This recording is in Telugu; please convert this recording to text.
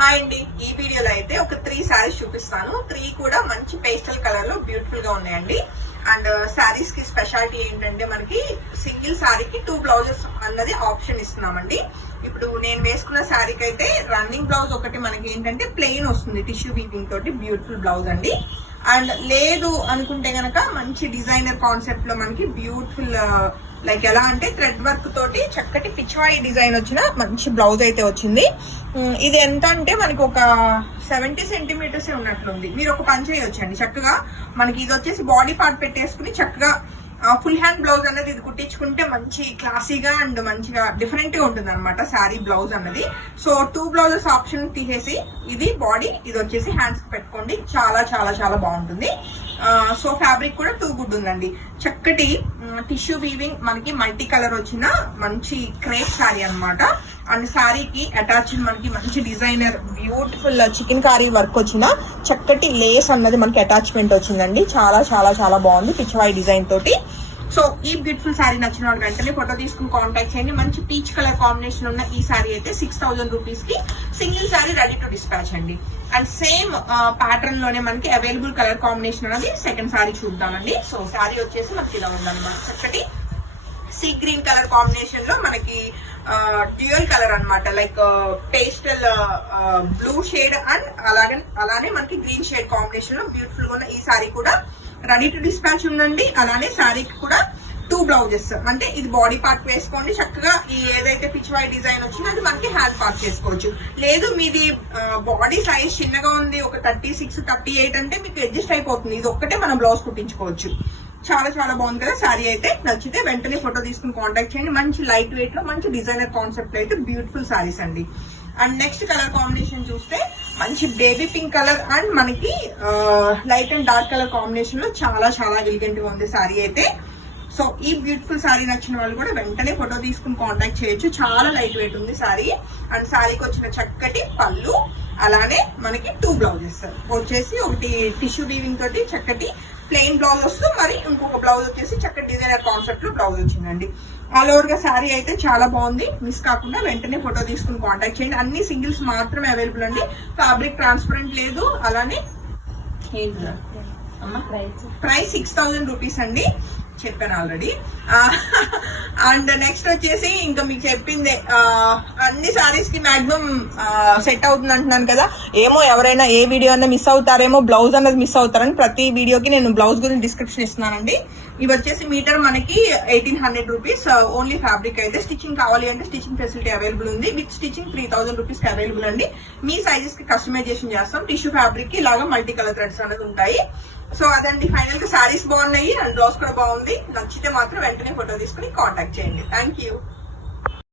హాయ్ అండి, ఈ వీడియోలో అయితే ఒక 3 శారీస్ చూపిస్తాను. 3 కూడా మంచి పేస్టల్ కలర్ లో బ్యూటిఫుల్ గా ఉన్నాయండి. అండ్ శారీస్ కి స్పెషాలిటీ ఏంటంటే మనకి సింగిల్ శారీకి 2 బ్లౌజెస్ అన్నది ఆప్షన్ ఇస్తున్నామండి. ఇప్పుడు నేను వేసుకున్న శారీకి అయితే రన్నింగ్ బ్లౌజ్ ఒకటి మనకి ఏంటంటే ప్లెయిన్ వస్తుంది, టిష్యూ వీవింగ్ తోటి బ్యూటిఫుల్ బ్లౌజ్ అండి. అండ్ లేదు అనుకుంటే గనక మంచి డిజైనర్ కాన్సెప్ట్ లో మనకి బ్యూటిఫుల్ లైక్ ఎలా అంటే థ్రెడ్ వర్క్ తోటి చక్కటి పిచ్వాయి డిజైన్ వచ్చిన మంచి బ్లౌజ్ అయితే వచ్చింది. ఇది ఎంత అంటే మనకి ఒక 70 సెంటీమీటర్స్ ఉన్నట్లుంది. మీరు ఒక పని చేయొచ్చు అండి, చక్కగా మనకి ఇది వచ్చేసి బాడీ పార్ట్ పెట్టేసుకుని చక్కగా ఫుల్ హ్యాండ్ బ్లౌజ్ అనేది ఇది కుట్టించుకుంటే మంచి క్లాసీగా అండ్ మంచిగా డిఫరెంట్ గా ఉంటుంది అనమాట శారీ బ్లౌజ్ అన్నది. సో 2 బ్లౌజెస్ ఆప్షన్ తీసేసి ఇది బాడీ, ఇది వచ్చేసి హ్యాండ్స్ పెట్టుకోండి, చాలా చాలా చాలా బాగుంటుంది. సో ఫ్యాబ్రిక్ కూడా 2 గుడ్ ఉందండి. చక్కటి టిష్యూ వీవింగ్ మనకి మల్టీ కలర్ వచ్చిన మంచి క్రేప్ శారీ అనమాట. అండ్ శారీకి అటాచ్డ్ మనకి మంచి designer beautiful chikankari work వచ్చిన చక్కటి లేస్ అన్నది మనకి అటాచ్మెంట్ వచ్చిందండి. చాలా చాలా చాలా బాగుంది పిచ్వాయి డిజైన్ తోటి. సో ఈ బ్యూటిఫుల్ శారీ నచ్చిన వాళ్ళు వెంటనే ఫోటో తీసుకుని కాంటాక్ట్ చేయండి. మంచి పీచ్ కలర్ కాంబినేషన్ ఉన్న ఈ శారీ అయితే 6000 రూపీస్ కి single sari ready to dispatch అండి. అండ్ సేమ్ ప్యాటర్న్ లోనే మనకి అవైలబుల్ కలర్ కాంబినేషన్ అనేది సెకండ్ శారీ చూద్దామండి. సో శారీ వచ్చేసి మనకి ఇలా ఉందన్నమాట, చక్కటి సీ గ్రీన్ కలర్ కాంబినేషన్ లో మనకి డ్యూయల్ కలర్ అనమాట, like pastel blue shade and అలానే మనకి గ్రీన్ షేడ్ కాంబినేషన్ లో బ్యూటిఫుల్ గా ఉన్న ఈ శారీ కూడా రెడీ టు డిస్పాచ్ ఉందండి. అలానే శారీకి కూడా 2 బ్లౌజెస్, అంటే ఇది బాడీ పార్ట్ వేసుకోండి చక్కగా. ఈ ఏదైతే పిచ్వాయి డిజైన్ వచ్చిందో అది మనకి హ్యాండ్ పార్ట్ చేసుకోవచ్చు. లేదు మీది బాడీ సైజ్ చిన్నగా ఉంది, ఒక 36, 38 అంటే మీకు అడ్జస్ట్ అయిపోతుంది, ఇది ఒక్కటే మనం బ్లౌజ్ కుట్టించుకోవచ్చు. చాలా చాలా బాగుంది కదా శారీ అయితే. నచ్చితే వెంటనే ఫోటో తీసుకుని కాంటాక్ట్ చేయండి. మంచి లైట్ వెయిట్ లో మంచి డిజైనర్ కాన్సెప్ట్ అయితే బ్యూటిఫుల్ శారీస్ అండి. అండ్ నెక్స్ట్ కలర్ కాంబినేషన్ చూస్తే మంచి బేబీ పింక్ కలర్ అండ్ మనకి light and dark colour combination లో చాలా చాలా ఎలిగెంట్ గా ఉంది శారీ అయితే. సో ఈ బ్యూటిఫుల్ శారీ నచ్చిన వాళ్ళు కూడా వెంటనే ఫోటో తీసుకుని కాంటాక్ట్ చేయొచ్చు. చాలా లైట్ వెయిట్ ఉంది శారీ. అండ్ శారీకి వచ్చిన చక్కటి పళ్ళు, అలానే మనకి 2 బ్లౌజెస్ వచ్చేసి ఒకటి టిష్యూ వీవింగ్ తోటి చక్కటి ప్లెయిన్ బ్లౌజ్ వస్తుంది, మరి ఇంకొక బ్లౌజ్ వచ్చేసి చక్కటి డిజైనర్ కాన్సెప్ట్ లో బ్లౌజ్ వచ్చిందండి. ఆల్ ఓవర్ గా శారీ అయితే చాలా బాగుంది. మిస్ కాకుండా వెంటనే ఫోటో తీసుకుని కాంటాక్ట్ చేయండి. అన్ని సింగిల్స్ మాత్రమే అవైలబుల్ అండి, ఫ్యాబ్రిక్ ట్రాన్స్పరెంట్ లేదు. అలానే ప్రైస్ 6000 రూపీస్ అండి, చెప్పాను ఆల్రెడీ. అండ్ నెక్స్ట్ వచ్చేసి ఇంకా మీకు చెప్పిందే, అన్ని సారీస్ కి మాక్సిమం సెట్ అవుతుంది అంటున్నాను కదా. ఏమో ఎవరైనా ఏ వీడియో అన్నా మిస్ అవుతారేమో, బ్లౌజ్ అన్నది మిస్ అవుతారని ప్రతి వీడియోకి నేను బ్లౌజ్ గురించి డిస్క్రిప్షన్ ఇస్తున్నానండి. ఇవి వచ్చేసి మీటర్ మనకి 1800 రూపీస్ ఓన్లీ. ఫ్యాబ్రిక్ అయితే స్టిచ్చింగ్ కావాలి అంటే స్టిచ్చింగ్ ఫెసిలిటీ అవైలబుల్ ఉంది. విత్ స్టిచ్చింగ్ 3000 రూపీస్ కి అవైలబుల్ అండి. మీ సైజెస్ కి కస్టమైజేషన్ చేస్తాం. టిష్యూ ఫ్యాబ్రిక్ కి ఇలాగా మల్టీ కలర్ థ్రెడ్స్ అనేది ఉంటాయి. సో అదండి, ఫైనల్ గా శారీస్ బాగున్నాయి అండ్ బ్లౌజ్ కూడా బాగుంది. నచ్చితే మాత్రం వెంటనే ఫోటో తీసుకుని కాంటాక్ట్ చేయండి. Thank you.